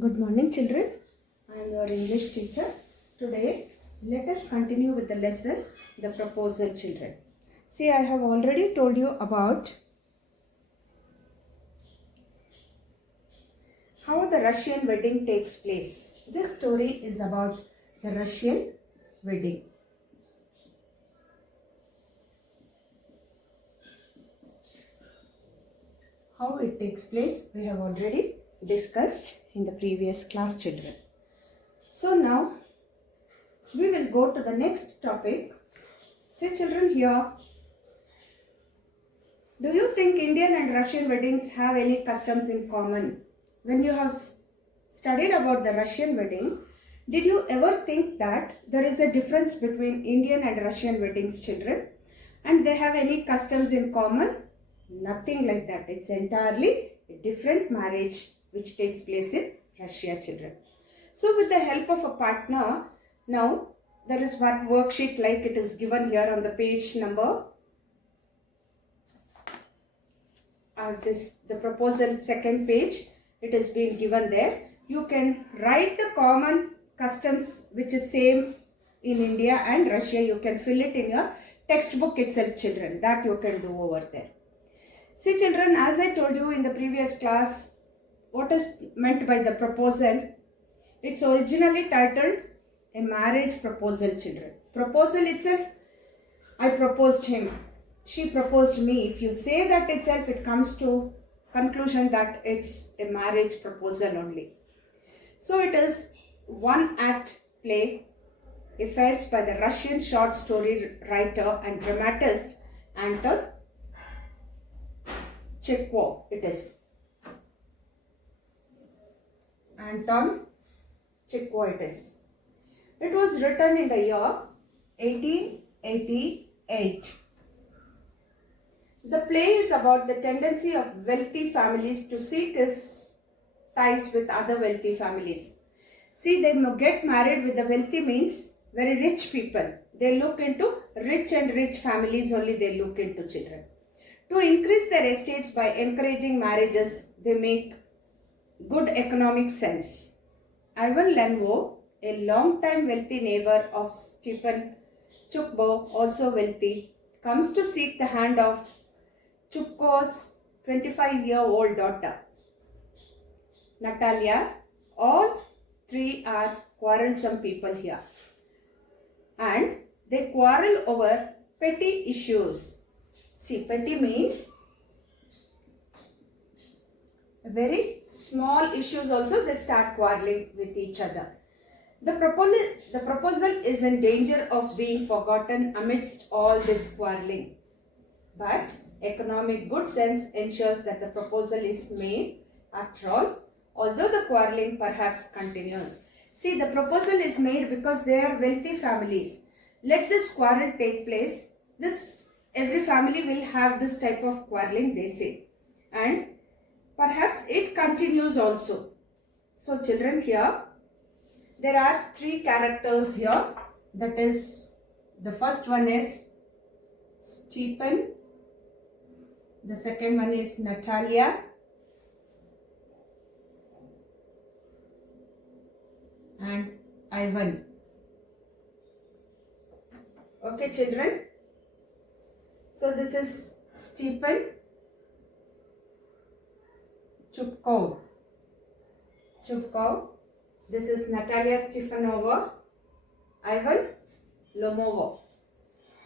Good morning, children. I am your English teacher. Today, let us continue with the lesson, The Proposal, children. See, I have already told you about how the Russian wedding takes place. This story is about the Russian wedding. How it takes place, we have already discussed in the previous class, children. So now, we will go to the next topic. Say, children, here, do you think Indian and Russian weddings have any customs in common? When you have studied about the Russian wedding, did you ever think that there is a difference between Indian and Russian weddings, children? And they have any customs in common? Nothing like that. It's entirely a different marriage which takes place in Russia, children. So with the help of a partner, now there is one worksheet like it is given here on the page number. The proposal second page, it is being given there. You can write the common customs which is same in India and Russia. You can fill it in your textbook itself, children. That you can do over there. See, children, as I told you in the previous class, what is meant by the proposal? It's originally titled a marriage proposal, children. Proposal itself, I proposed him. She proposed me. If you say that itself, it comes to conclusion that it's a marriage proposal only. So it is one act play, affairs by the Russian short story writer and dramatist Anton Chekhov. It is Anton Chekhov. It was written in the year 1888. The play is about the tendency of wealthy families to seek his ties with other wealthy families. See, they get married with the wealthy means very rich people. They look into rich families only they look into, children. To increase their estates by encouraging marriages, they make good economic sense. Ivan Lenvo, a long-time wealthy neighbor of Stephen Chukbo, also wealthy, comes to seek the hand of Chupko's 25-year-old daughter, Natalia. All three are quarrelsome people here. And they quarrel over petty issues. See, petty means very small issues also they start quarreling with each other. The proposal is in danger of being forgotten amidst all this quarreling. But economic good sense ensures that the proposal is made after all, although the quarreling perhaps continues. See, the proposal is made because they are wealthy families. Let this quarrel take place. Every family will have this type of quarreling, they say. And perhaps it continues also. So children, here, there are three characters here. That is, the first one is Stephen. The second one is Natalia. And Ivan. Okay, children. So this is Stephen Chupkov. This is Natalia Stefanova. Ivan Lomova.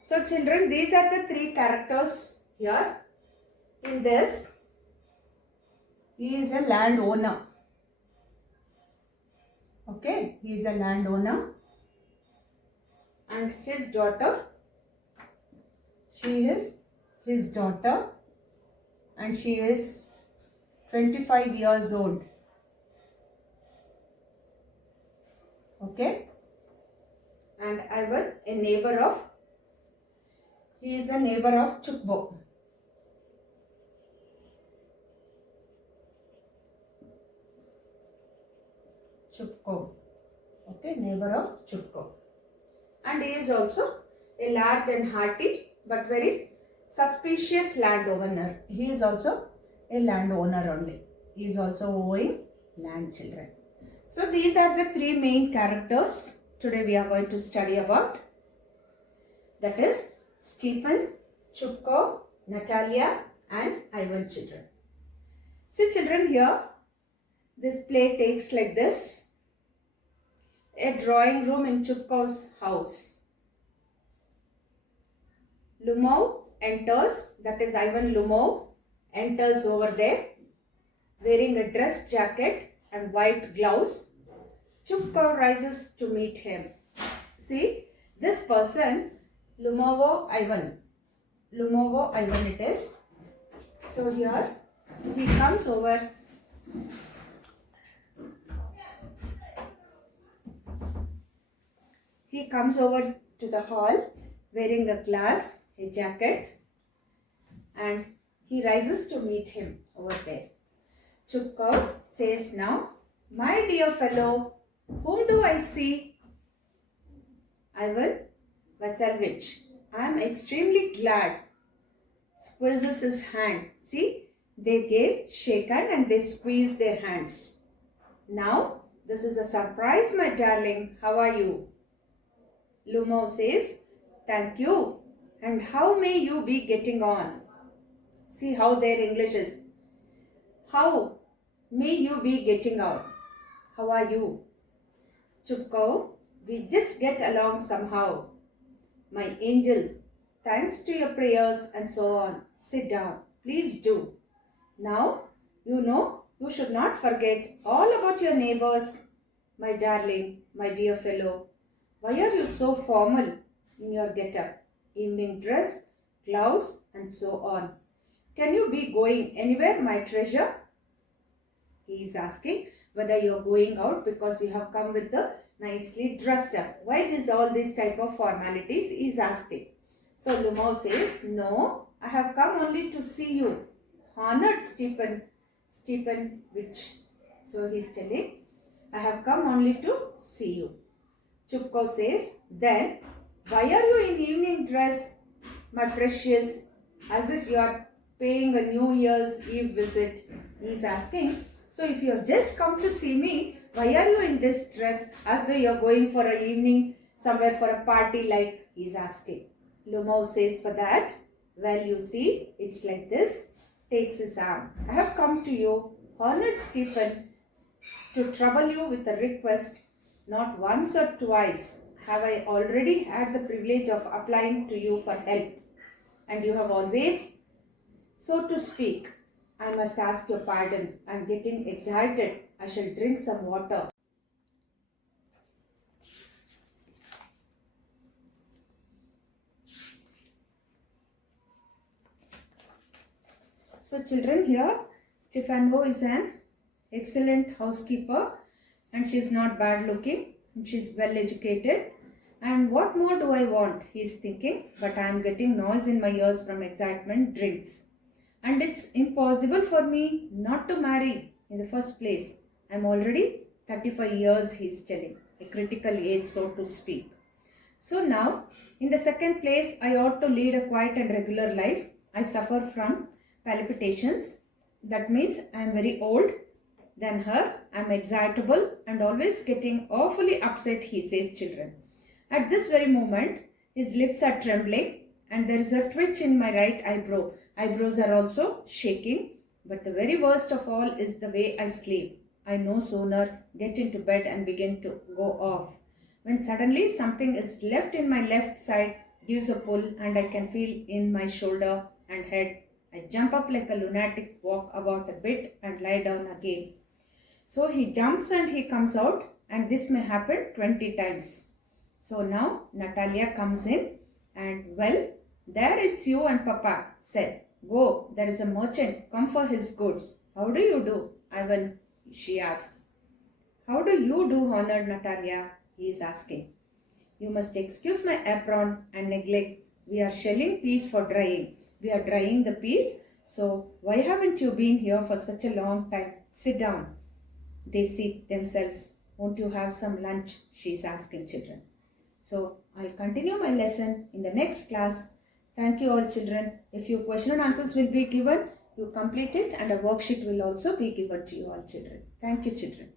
So children, these are the three characters here. In this, he is a landowner. Okay, he is a landowner. And his daughter, she is his daughter, and she is 25 years old. Okay, and Ivan, he is a neighbor of Chukbo. Chupko. Okay, neighbor of Chupko. And he is also a large and hearty but very suspicious landowner. He is also a landowner only. He is also owing land, children. So these are the three main characters today we are going to study about. That is Stephen, Chupko, Natalia and Ivan children. See children, here this play takes like this. A drawing room in Chupko's house. Lumov enters, that is Ivan Lumov enters over there wearing a dress jacket and white gloves. Chupko rises to meet him. See, this person, Lumovo Ivan it is. So here he comes over. He comes over to the hall wearing a glass, a jacket, and he rises to meet him over there. Chupko says now, "My dear fellow, whom do I see?" "Ivan Vasilevich, I am extremely glad." Squeezes his hand. See, they gave shake hand and they squeeze their hands. "Now, this is a surprise, my darling. How are you?" Lumov says, "Thank you. And how may you be getting on?" See how their English is. How may you be getting on? How are you? Chupko, we just get along somehow. My angel, thanks to your prayers and so on. Sit down. Please do. Now, you should not forget all about your neighbors. My darling, my dear fellow, why are you so formal in your get-up? Evening dress, gloves and so on. Can you be going anywhere, my treasure? He is asking whether you are going out because you have come with the nicely dressed up. Why all these type of formalities he is asking. So Lumov says, "No, I have come only to see you. Honored Stephen, which." So he is telling, "I have come only to see you." Chupko says, "Then why are you in evening dress, my precious, as if you are paying a New Year's Eve visit?" He is asking, "So if you have just come to see me, why are you in this dress as though you are going for an evening somewhere for a party like?" he is asking. Lumov says for that, "Well, you see, it's like this." Takes his arm. "I have come to you, honored Stephen, to trouble you with a request. Not once or twice have I already had the privilege of applying to you for help. And you have always, so to speak, I must ask your pardon. I am getting excited. I shall drink some water." So children, here Stefano is an excellent housekeeper and she is not bad looking. She is well educated. And what more do I want? He is thinking, but I am getting noise in my ears from excitement, drinks. And it's impossible for me not to marry in the first place. I am already 35 years, he is telling, a critical age, so to speak. So now, in the second place, I ought to lead a quiet and regular life. I suffer from palpitations. That means I am very old than her. I am excitable and always getting awfully upset, he says, children. At this very moment, his lips are trembling and there is a twitch in my right eyebrow. Eyebrows are also shaking. But the very worst of all is the way I sleep. I no sooner get into bed and begin to go off, when suddenly something is left in my left side, gives a pull and I can feel in my shoulder and head. I jump up like a lunatic, walk about a bit and lie down again. So he jumps and he comes out, and this may happen 20 times. So now Natalia comes in and, "Well, there it's you and Papa," said. "Go, there is a merchant come for his goods. How do you do, Ivan?" she asks. "How do you do, honored Natalia?" he is asking. "You must excuse my apron and neglect. We are shelling peas for drying. We are drying the peas. So why haven't you been here for such a long time? Sit down." They seat themselves. "Won't you have some lunch?" she is asking, children. So I'll continue my lesson in the next class. Thank you all, children. A few question and answers will be given. You complete it and a worksheet will also be given to you all, children. Thank you, children.